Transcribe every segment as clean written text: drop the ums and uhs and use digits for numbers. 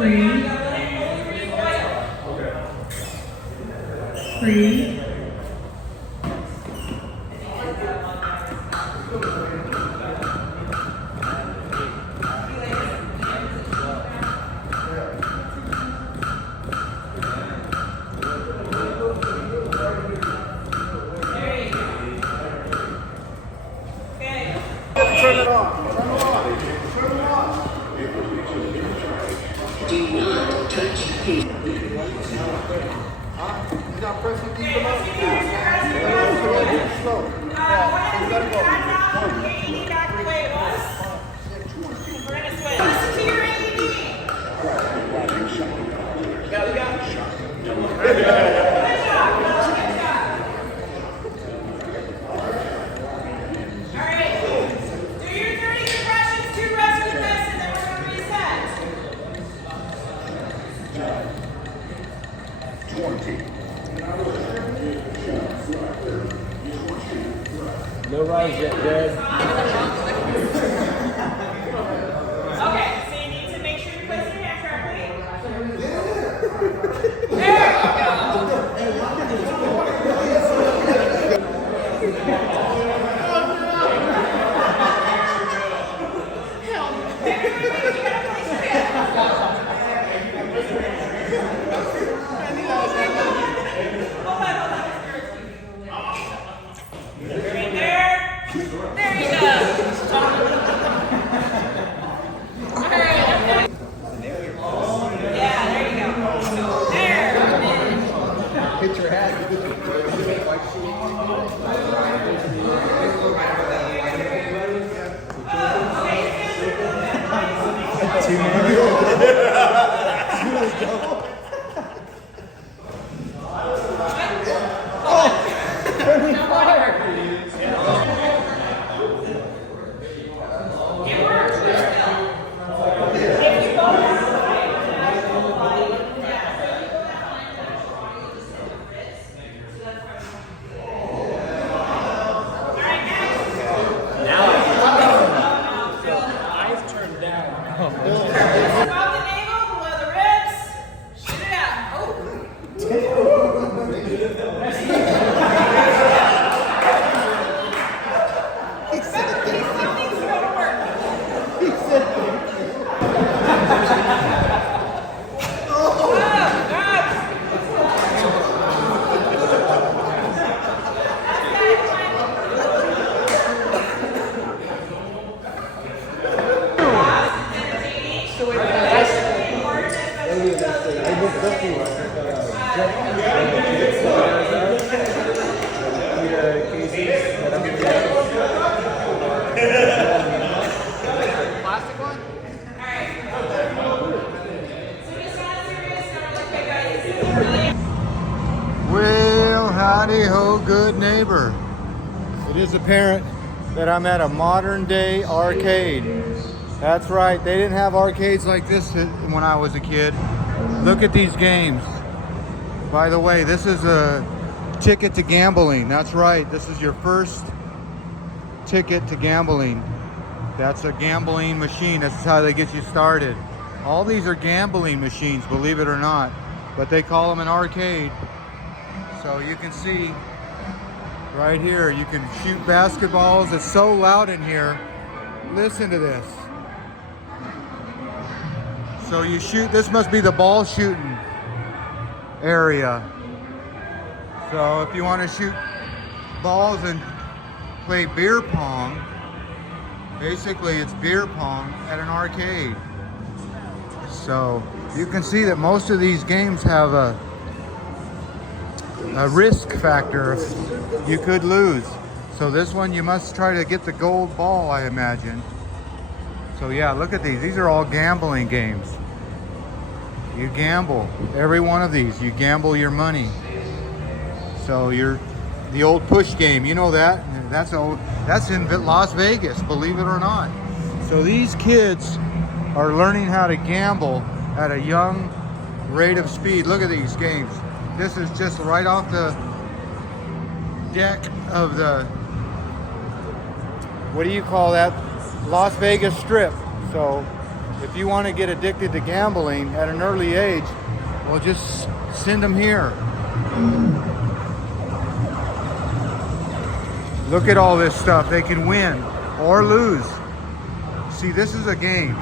3, 3, No rise yet, Dad. Okay, so you need to make sure you place your hand correctly. There you go. Hit your head. Well, howdy ho, good neighbor. It is apparent that I'm at a modern day arcade. That's right, they didn't have arcades like this when I was a kid. Look at these games. By the way, this is a ticket to gambling. That's right, this is your first ticket to gambling. That's a gambling machine. This is how they get you started. All these are gambling machines, believe it or not, but they call them an arcade. So you can see right here, you can shoot basketballs. It's so loud in here. Listen to this. So you shoot, this must be the ball shooting area. So if you want to shoot balls and play beer pong, basically it's beer pong at an arcade. So you can see that most of these games have a risk factor. You could lose. So this one you must try to get the gold ball, I imagine. So yeah, look at these. These are all gambling games. You gamble. Every one of these, you gamble your money. So you're the old push game, you know that? That's in Las Vegas, believe it or not. So these kids are learning how to gamble at a young rate of speed. Look at these games. This is just right off the deck of the, what do you call that? Las Vegas Strip. So if you want to get addicted to gambling at an early age, well, just send them here. Look at all this stuff. They can win or lose. See, this is a game.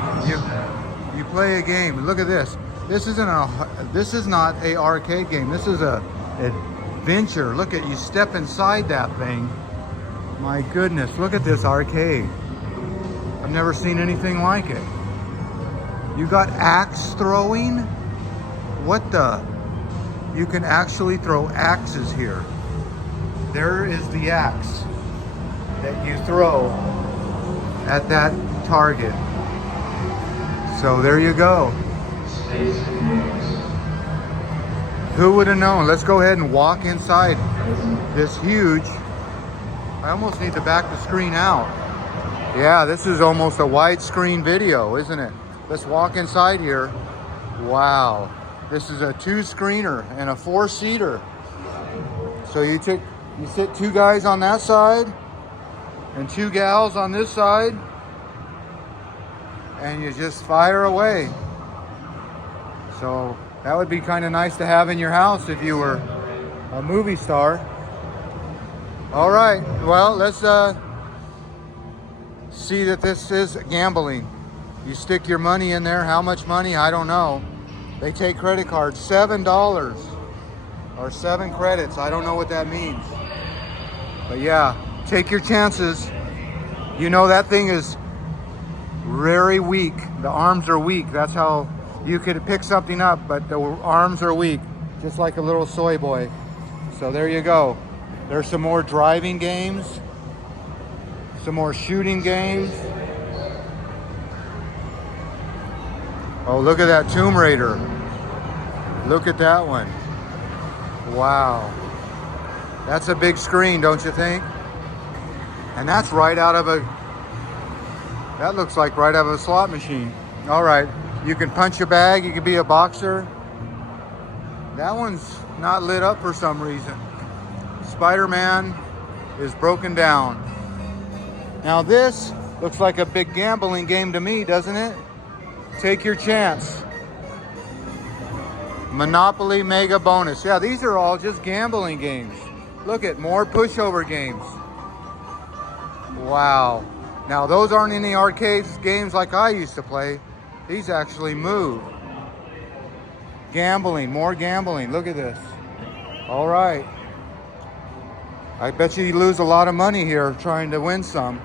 You play a game. Look at this. This is not a arcade game. This is a adventure. Look at you step inside that thing. My goodness, look at this arcade. I've never seen anything like it. You got axe throwing? What the? You can actually throw axes here. There is the axe that you throw at that target. So there you go. Who would have known? Let's go ahead and walk inside this huge. I almost need to back the screen out. Yeah, this is almost a widescreen video, isn't it? Let's walk inside here. Wow. This is a 2-screener and a 4-seater. So you sit 2 guys on that side and 2 gals on this side, and you just fire away. So that would be kind of nice to have in your house if you were a movie star. All right, well, let's see that this is gambling. You stick your money in there. How much money? I don't know. They take credit cards, $7 or 7 credits. I don't know what that means. But yeah, take your chances. You know that thing is very weak. The arms are weak. That's how you could pick something up, but the arms are weak, just like a little soy boy. So there you go. There's some more driving games, some more shooting games. Oh, look at that Tomb Raider. Look at that one. Wow. That's a big screen, don't you think? And that's right out of that looks like right out of a slot machine. All right, you can punch a bag, you can be a boxer. That one's not lit up for some reason. Spider-Man is broken down. Now this looks like a big gambling game to me, doesn't it? Take your chance. Monopoly Mega Bonus. Yeah, these are all just gambling games. Look at more pushover games. Wow. Now those aren't in the arcades games like I used to play. These actually move. Gambling, more gambling. Look at this. All right. I bet you lose a lot of money here trying to win some.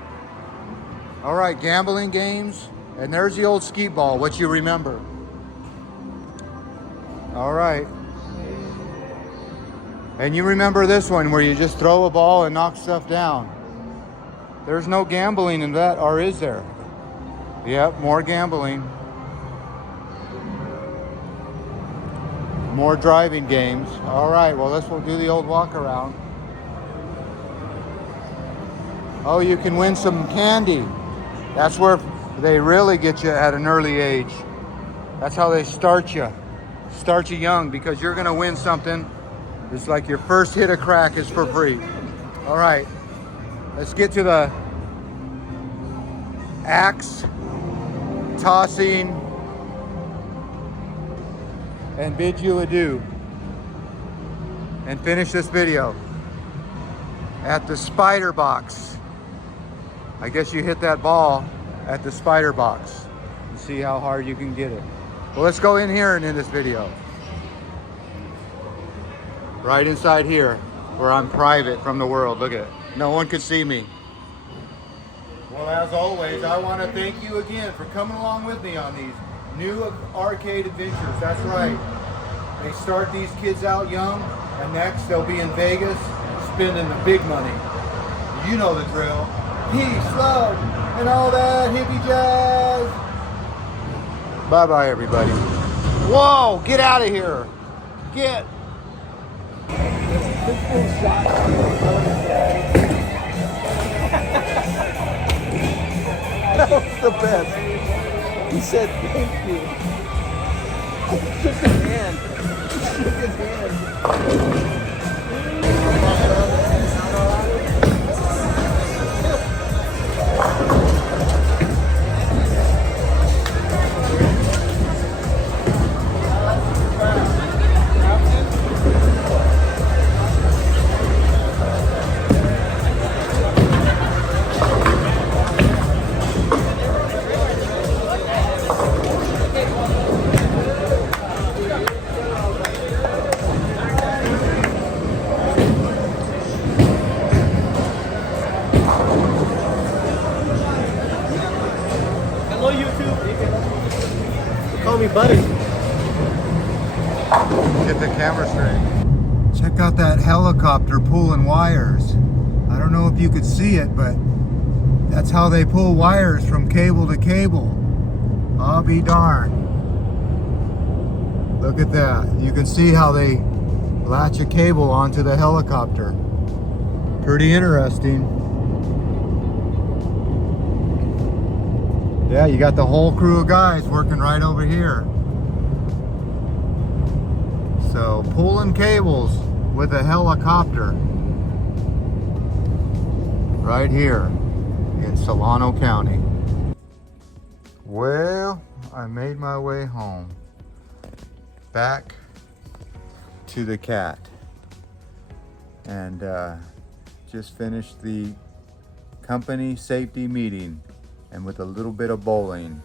All right, gambling games. And there's the old skeet ball, what you remember. All right. And you remember this one where you just throw a ball and knock stuff down. There's no gambling in that, or is there? Yep, more gambling. More driving games. All right, well, we'll do the old walk around. Oh, you can win some candy. That's where they really get you at an early age. That's how they start you. Start you young, because you're gonna win something. It's like your first hit of crack is for free. All right, let's get to the axe tossing and bid you adieu and finish this video at the spider box. I guess you hit that ball at the spider box and see how hard you can get it. Well, let's go in here and end this video. Right inside here, where I'm private from the world. Look at it. No one could see me. Well, as always, I want to thank you again for coming along with me on these new arcade adventures. That's right. They start these kids out young, and next they'll be in Vegas spending the big money. You know the drill. Peace, love, and all that hippie jazz. Bye-bye, everybody. Whoa, get out of here. Get. That was the best. He said thank you. He shook his hand. He shook his hand. call me buddy. Get the camera straight. Check out that helicopter pulling wires. I don't know if you could see it, but that's how they pull wires from cable to cable. I'll be darned. Look at that. You can see how they latch a cable onto the helicopter. Pretty interesting. Yeah, you got the whole crew of guys working right over here. So, pulling cables with a helicopter right here in Solano County. Well, I made my way home. Back to the cat. And just finished the company safety meeting, and with a little bit of bowling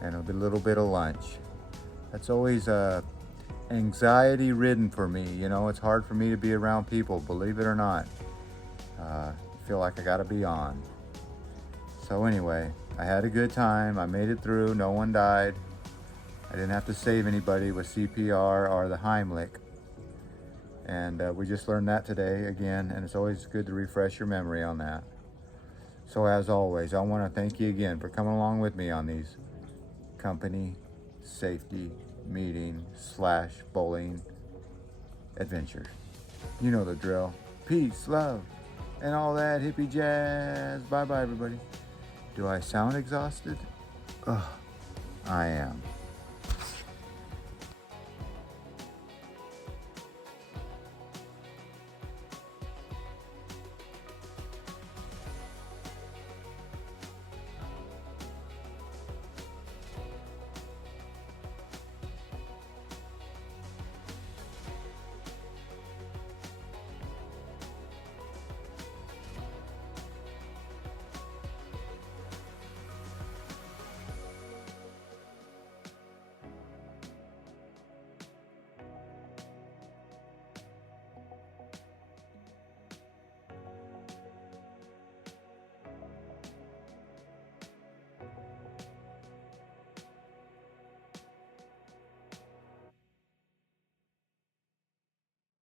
and a little bit of lunch. That's always anxiety ridden for me. You know, it's hard for me to be around people, believe it or not. I feel like I gotta be on. So anyway, I had a good time. I made it through. No one died. I didn't have to save anybody with CPR or the Heimlich. And we just learned that today again, and it's always good to refresh your memory on that. So as always, I want to thank you again for coming along with me on these company safety meeting / bowling adventures. You know the drill. Peace, love, and all that hippie jazz. Bye-bye, everybody. Do I sound exhausted? Ugh, I am.